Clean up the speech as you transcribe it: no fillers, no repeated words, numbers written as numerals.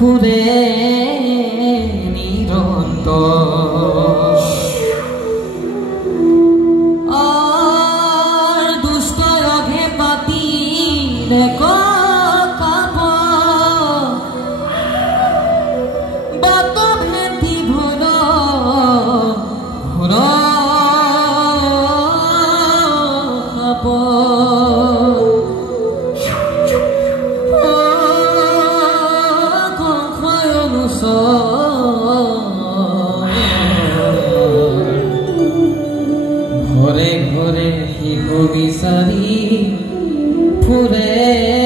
ফুরে নিরন্তর আর দুষ্ট অঘে পাতিলে কাপ বাতক নেতি ভুল ভুল খাপ ঘরে ঘরে শিশু বিচাৰি ফুৰে